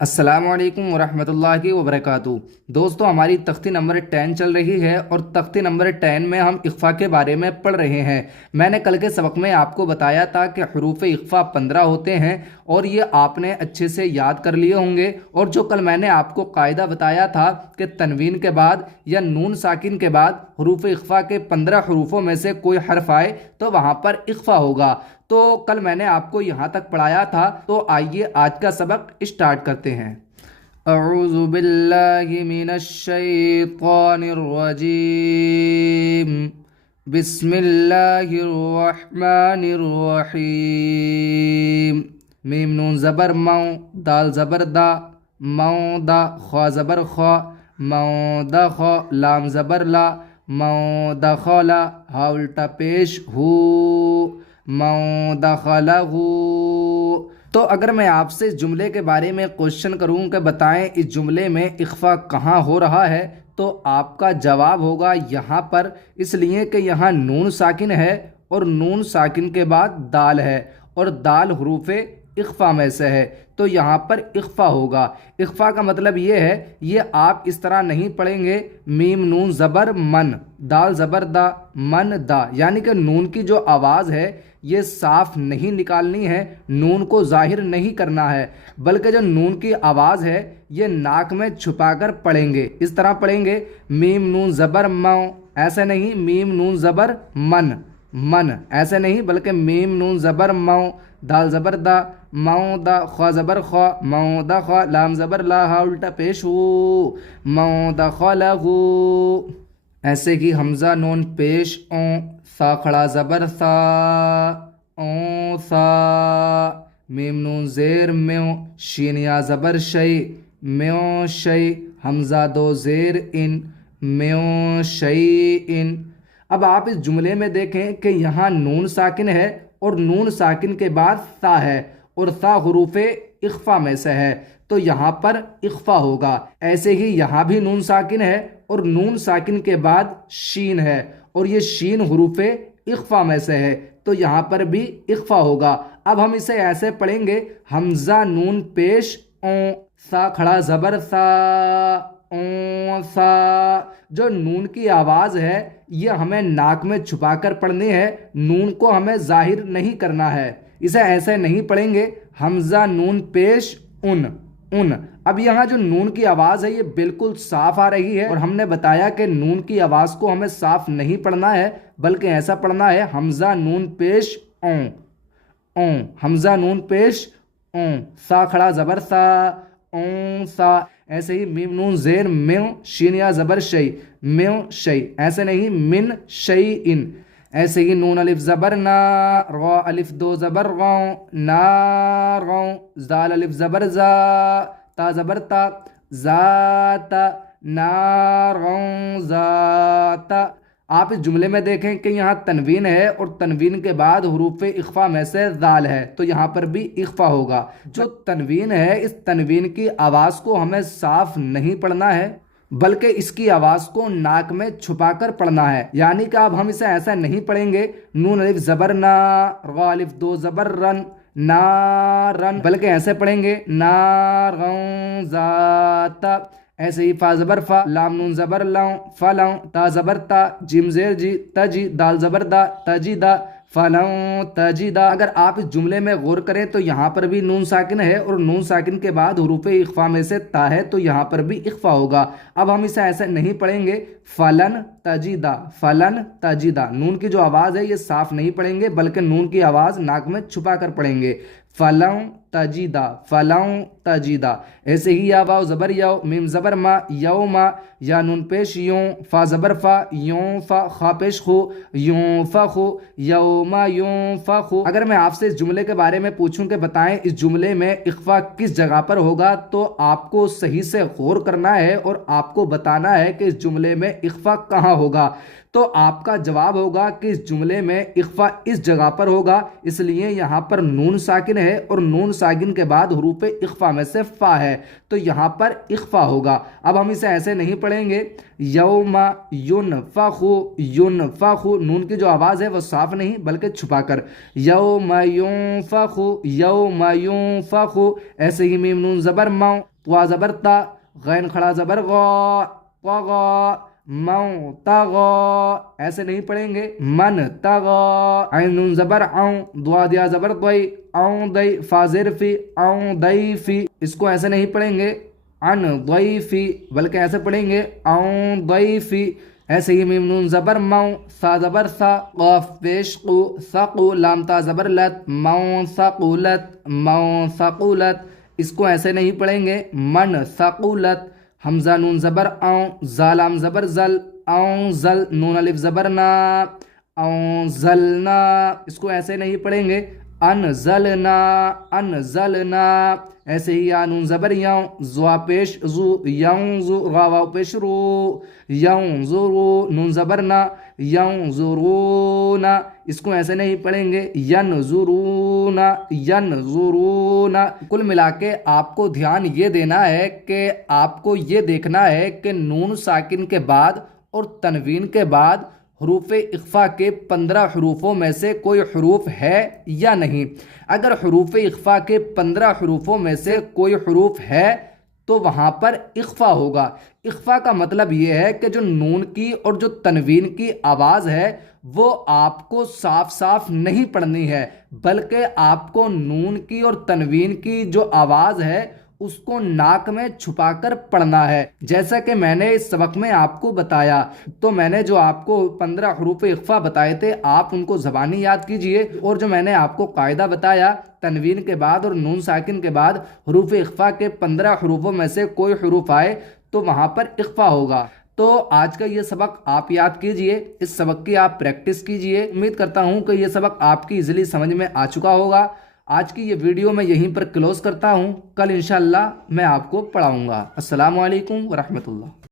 السلام علیکم ورحمۃ اللہ وبرکاتہ۔ دوستو، ہماری تختی نمبر 10 چل رہی ہے اور تختی نمبر 10 میں ہم اخفا کے بارے میں پڑھ رہے ہیں۔ میں نے کل کے سبق میں آپ کو بتایا تھا کہ حروف اخفا 15 ہوتے ہیں اور یہ آپ نے اچھے سے یاد کر لیے ہوں گے۔ اور جو کل میں نے آپ کو قاعدہ بتایا تھا کہ تنوین کے بعد یا نون ساکن کے بعد حروف اخفا کے 15 حروفوں میں سے کوئی حرف آئے تو وہاں پر اخفا ہوگا، تو کل میں نے آپ کو یہاں تک پڑھایا تھا۔ تو آئیے آج کا سبق اسٹارٹ کرتے ہیں۔ اعوذ باللہ من الشیطان الرجیم، بسم اللہ الرحمن الرحیم۔ میم نون زبر مو، دال زبر دا، مو دا، خوا زبر خوا، مو دا خوا، لام زبر لا، مو دا خلا، ہا الٹا پیش ہو، مو دخلہ۔ تو اگر میں آپ سے اس جملے کے بارے میں کوشچن کروں کہ بتائیں اس جملے میں اخفا کہاں ہو رہا ہے، تو آپ کا جواب ہوگا یہاں پر، اس لیے کہ یہاں نون ساکن ہے اور نون ساکن کے بعد دال ہے اور دال حروف اخفا میں سے ہے، تو یہاں پر اخفا ہوگا۔ اخفا کا مطلب یہ ہے، یہ آپ اس طرح نہیں پڑھیں گے میم نون زبر من، دال زبر دا، من دا، یعنی کہ نون کی جو آواز ہے یہ صاف نہیں نکالنی ہے، نون کو ظاہر نہیں کرنا ہے، بلکہ جو نون کی آواز ہے یہ ناک میں چھپا کر پڑھیں گے۔ اس طرح پڑھیں گے میم نون زبر مو، ایسے نہیں میم نون زبر من، من ایسے نہیں، بلکہ میم نون زبر مو، دال زبر دا، مو دا، خوا زبر خوا، مو دا خوا، لام زبر لا، ہا الٹا پیش ہو، مو دخلہ۔ ایسے ہی حمزہ نون پیش اوں، سا کھڑا زبر سا، اوں سا۔ میم نون زیر میو، شین یا زبر شئی، میو شئی، حمزہ دو زیر ان، میو شئی ان۔ اب آپ اس جملے میں دیکھیں کہ یہاں نون ساکن ہے اور نون ساکن کے بعد سا ہے اور سا حروف اخفا میں سے ہے، تو یہاں پر اخفا ہوگا۔ ایسے ہی یہاں بھی نون ساکن ہے اور نون ساکن کے بعد شین ہے اور یہ شین حروف اخفا میں سے ہے، تو یہاں پر بھی اخفا ہوگا۔ اب ہم اسے ایسے پڑھیں گے حمزہ نون پیش اوں، سا کھڑا زبر سا، اوں سا۔ جو نون کی آواز ہے یہ ہمیں ناک میں چھپا کر پڑھنی ہے، نون کو ہمیں ظاہر نہیں کرنا ہے، اسے ایسے نہیں پڑھیں گے حمزہ نون پیش ان، ان۔ اب یہاں جو نون کی آواز ہے یہ بالکل صاف آ رہی ہے، اور ہم نے بتایا کہ نون کی آواز کو ہمیں صاف نہیں پڑھنا ہے بلکہ ایسا پڑھنا ہے حمزہ نون پیش اوں، اوں، حمزہ نون پیش اوں، سا کھڑا زبر سا، اوں سا۔ ایسے ہی میم نون زیر میو، شین یا زبر شئی، میو شئی، ایسے نہیں من شئی ان۔ ایسے ہی نون الف زبر نا، را الف دو زبر غوں، ناروں، زال الف زبر زا، تا زبر تا، ذات، ناروں ذات۔ آپ اس جملے میں دیکھیں کہ یہاں تنوین ہے اور تنوین کے بعد حروف اخفا میں سے ذال ہے، تو یہاں پر بھی اخفا ہوگا۔ جو تنوین ہے اس تنوین کی آواز کو ہمیں صاف نہیں پڑھنا ہے بلکہ اس کی آواز کو ناک میں چھپا کر پڑھنا ہے، یعنی کہ اب ہم اسے ایسا نہیں پڑھیں گے نون الف زبر نا، را الف دو زبر رن، نارن، بلکہ ایسے پڑھیں گے ناروں ذات۔ ایسے ہی فا زبر فا، لام نون زبر لاؤں، فلاؤں، تا زبر تا، جیم زیر جی، تجی، دال زبر دا، تجی دا، فلاؤں تجیدہ۔ اگر آپ اس جملے میں غور کریں تو یہاں پر بھی نون ساکن ہے اور نون ساکن کے بعد حروف اخفا میں سے تا ہے، تو یہاں پر بھی اخفا ہوگا۔ اب ہم اسے ایسے نہیں پڑھیں گے فلن تجیدہ، فلن تجیدہ، نون کی جو آواز ہے یہ صاف نہیں پڑھیں گے بلکہ نون کی آواز ناک میں چھپا کر پڑھیں گے، فلوں تجیدہ، فلوں تجیدہ۔ ایسے ہی یا واو زبر یو، میم زبر ما، یوما، یا نون پیش یوں، فا زبر فا، یوں فا، خا پیش خو، یوں فخو، یوما یوں فخو۔ اگر میں آپ سے اس جملے کے بارے میں پوچھوں کہ بتائیں اس جملے میں اخفا کس جگہ پر ہوگا، تو آپ کو صحیح سے غور کرنا ہے اور آپ کو بتانا ہے کہ اس جملے میں اخفا کہاں ہوگا۔ تو آپ کا جواب ہوگا کہ اس جملے میں اخفا اس جگہ پر ہوگا، اس لیے یہاں پر نون ساکن ہے اور نون ساکن کے بعد حروف اخفا میں سے فا ہے، تو یہاں پر اخفا ہوگا۔ اب ہم اسے ایسے نہیں پڑھیں گے، یوم ینفخ، ینفخ، نون کی جو آواز ہے وہ صاف نہیں بلکہ چھپا کر، یوم ینفخ، یوم ینفخ۔ ایسے ہی میم نون زبر مو، طوا زبر تا، غین کھڑا زبر غا، طغا، موتغا، ایسے نہیں پڑھیں گے، من تغا، عین نون زبر عوں، ضاد یا زبر ضی، عوں ضی، فا زیر فی، عوں ضیفی، اس کو ایسے نہیں پڑھیں گے عن ضیفی بلکہ ایسے پڑھیں گے عوں ضیفی۔ ایسے ہی میم نون زبر مو، سا زبر سا، قاف پیش قو، ثقو، لام تا زبر لت، مو ثقولت، مو ثقولت، اس کو ایسے نہیں پڑھیں گے من ثقولت۔ حمزہ نون زبر اوں، زالام زبر زل، اوں زل، نون الف زبر نا، اوں زلنا، اس کو ایسے نہیں پڑھیں گے انزلنا، انزلنا۔ ایسے ہی یا نون زبر یوں، زوا پیش زو، ینزو، را واو پیش رو، ینظرو، نون زبر نا، ینظرون، اس کو ایسے نہیں پڑھیں گے ینظرون، ینظرون۔ کل ملا کے آپ کو دھیان یہ دینا ہے کہ آپ کو یہ دیکھنا ہے کہ نون ساکن کے بعد اور تنوین کے بعد حروف اخفا کے 15 حروفوں میں سے کوئی حروف ہے یا نہیں۔ اگر حروف اخفا کے 15 حروفوں میں سے کوئی حروف ہے تو وہاں پر اخفا ہوگا۔ اخفا کا مطلب یہ ہے کہ جو نون کی اور جو تنوین کی آواز ہے وہ آپ کو صاف صاف نہیں پڑھنی ہے، بلکہ آپ کو نون کی اور تنوین کی جو آواز ہے اس کو ناک میں چھپا کر پڑھنا ہے۔ جیسا کہ میں نے اس سبق میں آپ کو بتایا، تو میں نے جو آپ کو 15 حروف اخفا بتائے تھے آپ ان کو زبانی یاد کیجئے، اور جو میں نے آپ کو قاعدہ بتایا تنوین کے بعد اور نون ساکن کے بعد حروف اخفا کے 15 حروفوں میں سے کوئی حروف آئے تو وہاں پر اخفا ہوگا۔ تو آج کا یہ سبق آپ یاد کیجئے، اس سبق کی آپ پریکٹس کیجئے۔ امید کرتا ہوں کہ یہ سبق آپ کی ایزیلی سمجھ میں آ چکا ہوگا۔ آج کی یہ ویڈیو میں یہیں پر کلوز کرتا ہوں، کل انشاءاللہ میں آپ کو پڑھاؤں گا۔ السلام علیکم ورحمۃ اللہ۔